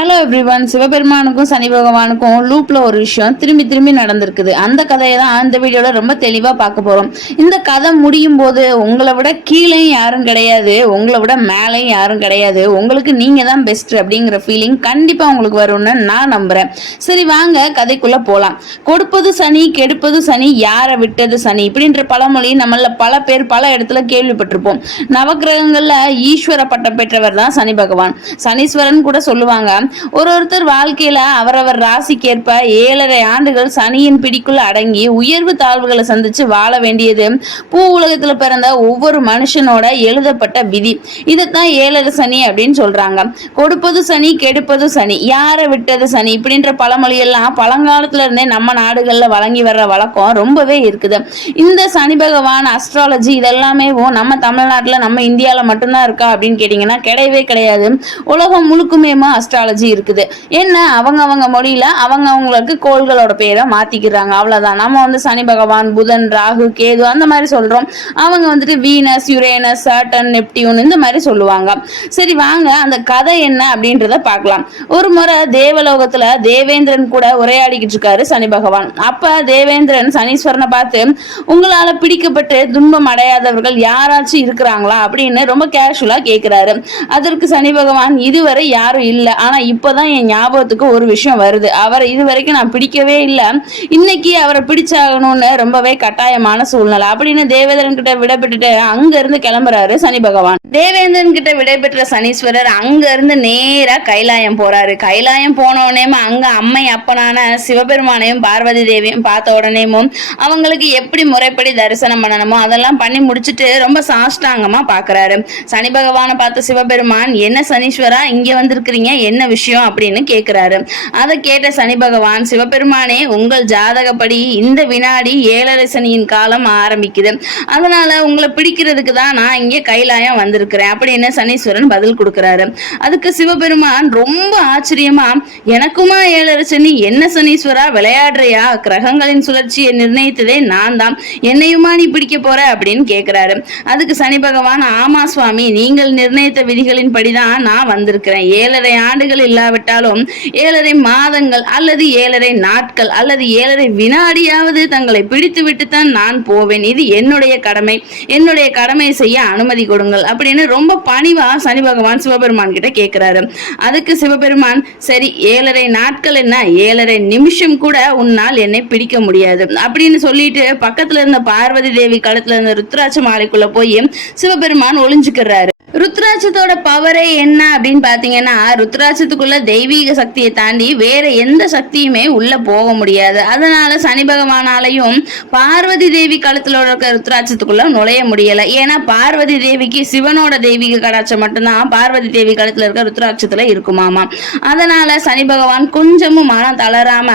Hello everyone சிவபெருமானுக்கும் சனி பகவானுக்கும் லூப்ல ஒரு விஷயம் திரும்பி திரும்பி நடந்திருக்குது. அந்த கதையை தான் அந்த வீடியோல ரொம்ப தெளிவா பார்க்க போறோம். இந்த கதை முடியும் போது உங்களை விட கீழே யாரும் கிடையாது உங்களை விட மேலேயும் யாரும் கிடையாது. உங்களுக்கு நீங்க தான் பெஸ்ட் அப்படிங்கிற ஃபீலிங் கண்டிப்பா உங்களுக்கு வரும்னு நான் நம்புறேன். சரி வாங்க கதைக்குள்ள போலாம். கொடுப்பது சனி கெடுப்பது சனி யாரை விட்டது சனி இப்படின்ற பழமொழி நம்மள பல பேர் பல இடத்துல கேள்விப்பட்டிருப்போம். நவக்கிரகங்கள்ல ஈஸ்வர பட்டம் பெற்றவர் தான் சனி பகவான். சனீஸ்வரன் கூட சொல்லுவாங்க ஒரு ஒருத்தர் வாழ்க்கையில அவரவர் ராசிக்கேற்ப ஏழரை ஆண்டுகள் சனியின் பிடிக்குள் அடங்கி உயர்வு தாழ்வுகளை சந்திச்சு வாழ வேண்டியது பூ உலகத்துல பிறந்த ஒவ்வொரு மனுஷனோட எழுதப்பட்ட விதி. இதைத்தான் ஏழரை சனி அப்படின்னு சொல்றாங்க. கொடுப்பது சனி கெடுப்பது சனி. யாரை விட்டது சனி? இப்படின்ற பழமொழியெல்லாம் பழங்காலத்துல இருந்தே நம்ம நாடுகள்ல வழங்கி வர்ற வழக்கம் ரொம்பவே இருக்குது. இந்த சனி பகவான் அஸ்ட்ராலஜி இதெல்லாமே நம்ம தமிழ்நாட்டுல நம்ம இந்தியாவில் மட்டும்தான் இருக்கா அப்படின்னு கேட்டீங்கன்னா கிடையவே கிடையாது. உலகம் முழுக்குமேமா அஸ்ட்ராலஜி இருக்குது. என்ன? அவங்க அவங்க மொழியில அவங்க அவங்களுக்கு கோள்களோட பேரை மாத்திக்கிறாங்க. அவ்வளவுதான். நம்ம வந்து சனி பகவான் புதன் ராகு கேது அந்த மாதிரி சொல்றோம். அவங்க வந்துட்டு வீனஸ் யுரேனஸ் சாட்டன் நெப்டியூன் இந்த மாதிரி சொல்லுவாங்க. சரி வாங்க. அந்த கதை என்ன அப்படின்றத பார்க்கலாம். ஒரு முறை தேவலோகத்துல தேவேந்திரன் கூட உரையாடிக்கிட்டு இருக்காரு சனி பகவான். அப்ப தேவேந்திரன் சனீஸ்வரனை பார்த்து உங்களால பிடிக்கப்பட்டு துன்பம் அடையாதவர்கள் யாராச்சும் இருக்கிறாங்களா? அப்படின்னு ரொம்ப கேஷுவலா கேக்குறாரு. அதற்கு சனி பகவான் இதுவரை யாரும் இல்லை. ஆனா இப்போதான் என் ஞாபகத்துக்கு ஒரு விஷயம் வருது. அவரை இது வரைக்கும் நான் பிடிக்கவே இல்லை. இன்னைக்கு அவரை பிடிச்சாகணும்னு ரொம்பவே கட்டாயமான சூழ்நிலை. அப்படின்னு தேவேந்திரன் கிட்ட விடைபெற்றுட்டு அங்க இருந்து கிளம்புறாரு சனி பகவான். தேவேந்திரன் கிட்ட விடைபெற்ற சனீஸ்வரர் அங்க இருந்து நேரா கைலாயம் போறாரு. கைலாயம் போன உடனேயும் அங்க அம்மை அப்பனான சிவபெருமானையும் பார்வதி தேவியும் பார்த்த உடனேமும் அவங்களுக்கு எப்படி முறைப்படி தரிசனம் பண்ணணுமோ அதெல்லாம் பண்ணி முடிச்சுட்டு ரொம்ப சாஷ்டாங்கமா பாக்குறாரு. சனி பகவானை பார்த்த சிவபெருமான் என்ன சனீஸ்வரா இங்க வந்திருக்கிறீங்க? என்ன விஷயம் அப்படின்னு கேக்குறாரு. அதை கேட்ட சனி பகவான் சிவபெருமானே உங்கள் ஜாதகப்படி இந்த வினாடி ஏழரை சனியின் காலம் ஆரம்பிக்குது. அதனால உங்களை பிடிக்கிறதுக்கு தான் நான் இங்கே கைலாயம் வந்திருக்கிறேன். அப்படின்னு சனீஸ்வரன் பதில் கொடுக்குறாரு. அதுக்கு சிவபெருமான் ரொம்ப ஆச்சரியமா எனக்குமா ஏழரை சனி? என்ன சனீஸ்வரா? விளையாடுறியா? கிரகங்களின் சுழற்சியை நிர்ணயித்ததே நான் தான். என்னையுமா நீ பிடிக்க போற? அப்படின்னு கேக்குறாரு. அதுக்கு சனி பகவான் ஆமா சுவாமி நீங்கள் நிர்ணயித்த விதிகளின் படிதான் நான் வந்திருக்கிறேன். ஏழரை ஆண்டுகள் இல்லாவிட்டாலும் ஏழரை மாதங்கள் அல்லது ஏழரை நாட்கள் அல்லது ஏழரை வினாடியாவது தங்களை பிடித்து விட்டுத்தான் நான் போவேன். இது என்னுடைய கடமை. என்னுடைய கடமையை செய்ய அனுமதி கொடுங்கள் அப்படின்னு ரொம்ப பணிவா சனி பகவான் சிவபெருமான் கிட்ட கேட்கிறாரு அதுக்கு சிவபெருமான் சரி ஏழரை நாட்கள் என்ன? ஏழரை நிமிஷம் கூட உன்னால் என்னை பிடிக்க முடியாது. அப்படின்னு சொல்லிட்டு பக்கத்துல இருந்த பார்வதி தேவி களத்துல இருந்த ருத்ராட்ச மாலைக்குள்ள போய் சிவபெருமான் ஒளிஞ்சுக்கிறாரு. ருத்ராட்சத்தோட பவரே என்ன அப்படின்னு பாத்தீங்கன்னா ருத்ராட்சத்துக்குள்ள தெய்வீக சக்தியை தாண்டி வேற எந்த சக்தியுமே உள்ள போக முடியாது. அதனால சனி பகவானாலையும் பார்வதி தேவி கழுத்துல இருக்க ருத்ராட்சத்துக்குள்ள நுழைய முடியல. ஏன்னா பார்வதி தேவிக்கு சிவனோட தெய்வீக கடாட்சம் மட்டும்தான் பார்வதி தேவி கழுத்துல இருக்க ருத்ராட்சத்துல இருக்குமாமா. அதனால சனி பகவான் கொஞ்சமும் மனம் தளராம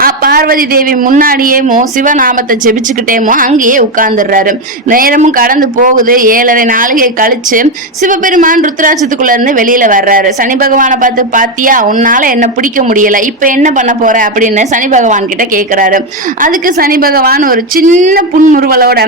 அ, பார்வதி தேவி முன்னாடியேமோ சிவநாமத்தை ஜெபிச்சுக்கிட்டேமோ அங்கேயே உட்கார்ந்துடுறாரு. நேரமும் கடந்து போகுது. ஏழரை நாளிகை கழிச்சு சிவபெருமான் ருத்ராட்சத்துக்குள்ள இருந்து வெளியில வர்றாரு. சனி பகவானை பார்த்து பாத்தியா உன்னால என்ன பிடிக்க முடியல. இப்ப என்ன பண்ண போற? அப்படின்னு சனி பகவான் கிட்ட கேக்குறாரு. அதுக்கு சனி பகவான் ஒரு சின்ன புன்முறுவலோட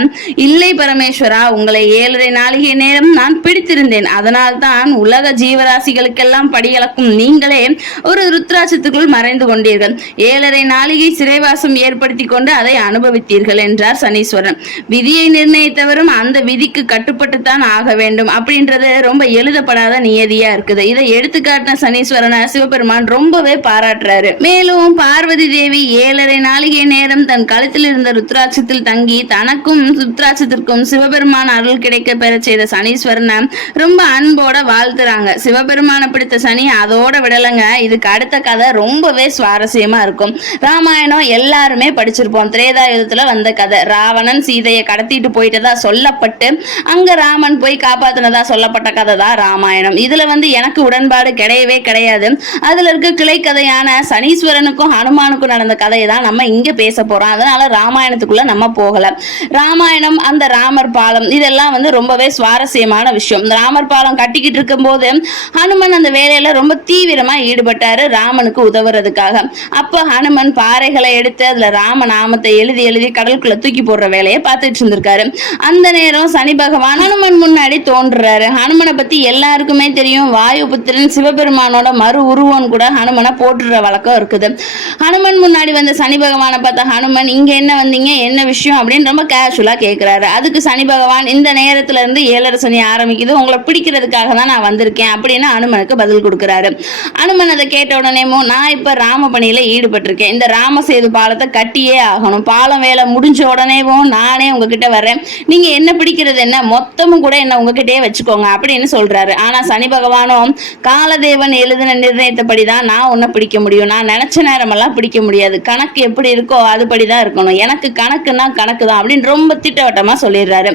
இல்லை பரமேஸ்வரா உங்களை ஏழரை நாளிகை நேரம் நான் பிடித்திருந்தேன். அதனால் தான் உலக ஜீவராசிகளுக்கெல்லாம் படியளக்கும் நீங்களே ஒரு ருத்ராட்சத்துக்குள் மறைந்து கொண்டீர்கள். ஏழரை நாளிகை சிறைவாசம் ஏற்படுத்தி கொண்டு அதை அனுபவித்தீர்கள் என்றார் சனீஸ்வரன். விதியை நிர்ணயித்தவரும் அந்த விதிக்கு கட்டுப்பட்டுத்தான் ஆக வேண்டும். அப்படின்றது ரொம்ப எழுதப்படாத நியதியா இருக்குது. இதை எடுத்துக்காட்டின சனீஸ்வரனை சிவபெருமான் ரொம்பவே பாராட்டுறாரு. மேலும் பார்வதி தேவி ஏழரை நாளிகை நேரம் தன் கழுத்தில் இருந்த ருத்ராட்சத்தில் தங்கி தனக்கும் ருத்ராட்சத்திற்கும் சிவபெருமான் அருள் கிடைக்க பெற செய்த சனீஸ்வரனை ரொம்ப அன்போட வாழ்த்துறாங்க. சிவபெருமானை பிடித்த சனி அதோட விடலைங்க. இதுக்கு அடுத்த கதை ரொம்பவே சுவாரஸ்யமா இருக்கும். ராமாயணம் எல்லாருமே படிச்சிருப்போம். திரேதாயுதத்துல வந்த கதை. ராவணன் சீதையை கடத்திட்டு போயிட்டதா சொல்லப்பட்டு அங்க ராமன் போய் காப்பாத்தினதா சொல்லப்பட்ட கதை தான் ராமாயணம். இதுல வந்து எனக்கு உடன்பாடு கிடையவே கிடையாது. அதுல இருக்க கிளை கதையான சனீஸ்வரனுக்கும் ஹனுமானுக்கும் நடந்த கதையை தான் நம்ம இங்க பேச போறோம். அதனால ராமாயணத்துக்குள்ள நம்ம போகல. ராமாயணம் அந்த ராமர் பாலம் இதெல்லாம் வந்து ரொம்பவே சுவாரஸ்யமான விஷயம். இந்த ராமர் பாலம் கட்டிக்கிட்டு இருக்கும்போது ஹனுமன் அந்த வேலையில ரொம்ப தீவிரமா ஈடுபட்டாரு ராமனுக்கு உதவுறதுக்காக. அப்ப ஹனுமன் பாறைகளை எடுத்து அதுல ராம நாமத்தை எழுதி எழுதி கடலுக்குள்ள தூக்கி போடுற வேலையை பார்த்துட்டு இருந்திருக்காரு. அந்த நேரம் சனி பகவான் ஹனுமன் முன்னாடி தோன்றுறாரு. ஹனுமனை பத்தி எல்லாருக்குமே தெரியும். வாயுபுத்திரன் சிவபெருமானோட மறு உருவம் கூட ஹனுமனை போட்டுற வழக்கம் இருக்குது. ஹனுமன் முன்னாடி வந்த சனி பகவானை பார்த்த ஹனுமன் இங்க என்ன வந்தீங்க? என்ன விஷயம்? அப்படின்னு ரொம்ப கேஷுவலா கேட்குறாரு அதுக்கு சனி பகவான் இந்த நேரத்துல இருந்து ஏழரை சனி ஆரம்பிக்குது. உங்களை பிடிக்கிறதுக்காக தான் நான் வந்திருக்கேன். அப்படின்னு ஹனுமனுக்கு பதில் கொடுக்குறாரு. அனுமன் அதை கேட்ட உடனேமோ நான் இப்ப ராம பணியில ஈடுபட்டிருக்கேன். இந்த ராமசேது பாலத்தை கட்டியே ஆகணும். பாலம் வேலை முடிஞ்ச உடனேவும் நானே உங்ககிட்ட வர்றேன். நீங்க என்ன பிடிக்கிறது என்ன? மொத்தமும் கூட என்ன உங்ககிட்டயே வச்சுக்கோங்க. அப்படின்னு சொல்றாரு. ஆனா சனி பகவானும் காலதேவன் எழுதின நிர்ணயத்தபடி தான் நான் உன்னை பிடிக்க முடியும். நான் நினைச்ச நேரமெல்லாம் பிடிக்க முடியாது. கணக்கு எப்படி இருக்கோ அதுபடி தான் இருக்கணும். எனக்கு கணக்குன்னா கணக்கு தான் அப்படின்னு ரொம்ப திட்டவட்டமா சொல்லிடுறாரு.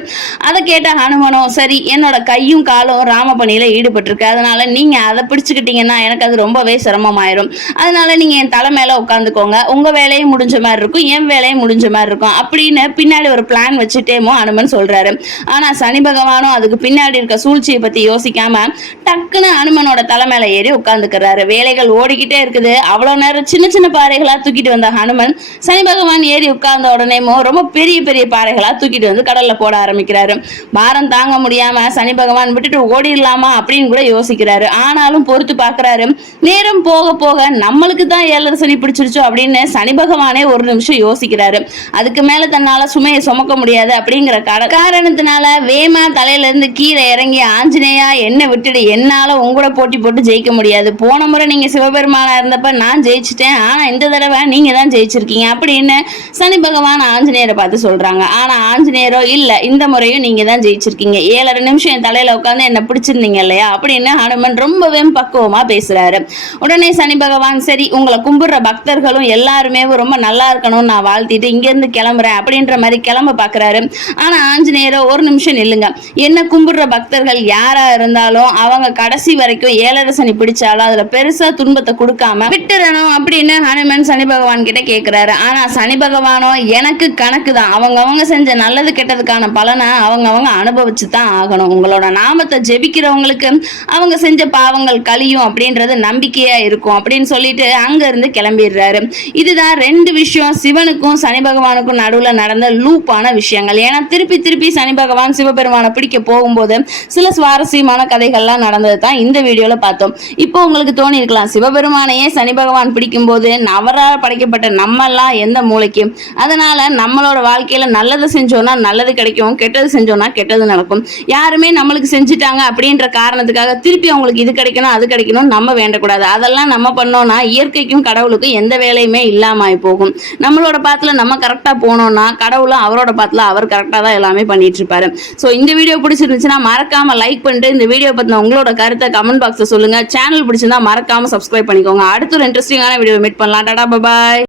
அதை கேட்ட ஹனுமனும் சரி என்னோட கையும் காலும் ராம பணியில ஈடுபட்டிருக்கு. அதனால நீங்க அதை பிடிச்சுக்கிட்டீங்கன்னா எனக்கு அது ரொம்பவே சிரமமாயிரும். அதனால நீங்க என் தலை மேல உட்காந்துக்கோங்க. உங்க வேலையும் முடிஞ்ச மாதிரி இருக்கும். என் வேலையும் முடிஞ்ச மாதிரி இருக்கும். அப்படின்னு பின்னாடி ஒரு பிளான் வச்சுட்டேமோ அனுமன் சொல்றாரு. ஆனா சனி பகவானும் அதுக்கு பின்னாடி இருக்க சூழ்ச்சியை பத்தி யோசிக்காம டக்குன்னு அனுமனோட தலை மேல ஏறி உட்காந்துக்கிறாரு வேலைகள் ஓடிக்கிட்டே இருக்குது. அவ்வளவு நேரம் சின்ன சின்ன பாறைகளா தூக்கிட்டு வந்த ஹனுமன் சனி பகவான் ஏறி உட்கார்ந்த உடனேமோ ரொம்ப பெரிய பெரிய பாறைகளா தூக்கிட்டு வந்து கடல்ல போட ஆரம்பிக்கிறாரு. பாரம் தாங்க முடியாம சனி பகவான் விட்டுட்டு ஓடிடலாமா அப்படின்னு கூட யோசிக்கிறாரு. ஆனாலும் பொறுத்து பாக்குறாரு. நேரம் போக போக நம்மளுக்கு தான் ஏழரை சனி பிடிச்சிருச்சோ அப்படின்னு சனி பகவானே ஒரு நிமிஷம் யோசிக்கிறாரு. அதுக்கு மேல தன்னால சுமையை சுமக்க முடியாது அப்படிங்கிற காரணத்தினால வேமா தலையில இருந்து கீழே இறங்கி ஆஞ்சநேயா என்ன விட்டுடு. என்னால உங்களோட போட்டி போட்டு ஜெயிக்க முடியாது. போன முறை நீங்க சிவபெருமானா இருந்தப்ப நான் ஜெயிச்சிட்டேன். ஆனா இந்த தடவை நீங்க தான் ஜெயிச்சிருக்கீங்க. அப்படின்னு சனி பகவான் ஆஞ்சநேயரை பார்த்து சொல்றாங்க. ஆனா ஆஞ்சநேயரோ இல்ல இந்த முறையும் நீங்க தான் ஜெயிச்சிருக்கீங்க. ஏழரை நிமிஷம் என் தலையில உட்காந்து என்ன பிடிச்சிருந்தீங்க இல்லையா? அப்படின்னு ஹனுமன் ரொம்பவே பக்குவமா பேசுறாரு. உடனே சனி பகவான் சரி உங்களை கும்பிடுற பக்தர்களும் எல்லாருமே ரொம்ப நல்லா இருக்கணும்னு நான் வாழ்த்திட்டு இங்க இருந்து கிளம்புறேன் அப்படின்ற மாதிரி கிளம்ப பாக்குறாரு ஆனா ஆஞ்சநேயரோ ஒரு நிமிஷம் நில்லுங்க. என்ன கும்பிடுற பக்தர்கள் யாரா இருந்தாலும் அவங்க கடைசி வரைக்கும் ஏழரசனி பிடிச்சாலும் அதுல பெருசா துன்பத்தை கொடுக்காம விட்டுறணும் அப்படின்னு ஹனுமன் சனி பகவான் கிட்ட கேக்குறாரு. ஆனா சனி பகவானோ எனக்கு கணக்கு தான். அவங்க அவங்க செஞ்ச நல்லது கெட்டதுக்கான பலனை அவங்க அவங்க அனுபவிச்சு தான் ஆகணும். உங்களோட நாமத்தை ஜெபிக்கிறவங்களுக்கு அவங்க செஞ்ச பாவங்கள் கழியும் அப்படின்றது நம்பிக்கையா இருக்கும் அப்படின்னு சொல்லிட்டு அங்க இருந்து கிளம்பிடுறாரு. இதுதான் ரெண்டு விஷயம். சிவனுக்கும் சனி பகவானுக்கும் நடுவுல நடந்த லூப்பான விஷயங்கள். ஏன்னா திருப்பி திருப்பி சனி பகவான் சிவபெருமானை பிடிக்க போகும்போது சில சுவாரஸ்யமான கதைகள்லாம் நடந்தது தான் இந்த வீடியோல பார்த்தோம். இப்போ உங்களுக்கு தோணி இருக்கலாம் சிவபெருமானையே சனி பகவான் பிடிக்கும் போது அவரால் படைக்கப்பட்ட நம்மெல்லாம் எந்த மூளைக்கு? அதனால நம்மளோட வாழ்க்கையில நல்லது செஞ்சோன்னா நல்லது கிடைக்கும் கெட்டது செஞ்சோம்னா கெட்டது நடக்கும். யாருமே நம்மளுக்கு செஞ்சுட்டாங்க அப்படின்ற காரணத்துக்காக திருப்பி அவங்களுக்கு இது கிடைக்கணும் அது கிடைக்கணும் நம்ம வேண்டக்கூடாது. அதெல்லாம் நம்ம பண்ணோம்னா இயற்கைக்கும் கடவுளுக்கும் எந்த வேலையுமே இல்லாம போகும். நம்மளோட பாத்துல நம்ம கரெக்டா போனோம்னா கடவுளும் அவரோட பாத்துல அவர் கரெக்டா தான் எல்லாமே பண்ணிட்டு இருப்பாரு. ஸோ இந்த வீடியோ பிடிச்சிருந்துச்சுன்னா மறக்காம லைக் பண்ணிட்டு இந்த வீடியோ பத்தின உங்களோட கருத்தை கமெண்ட் பாக்ஸ்ல சொல்லுங்க. சேனல் பிடிச்சிருந்தா மறக்காம சப்ஸ்கிரைப் பண்ணிக்கோங்க. அடுத்த ஒரு இன்ட்ரெஸ்டிங்கான வீடியோ மீட் பண்ணலாம். டாடா பாய்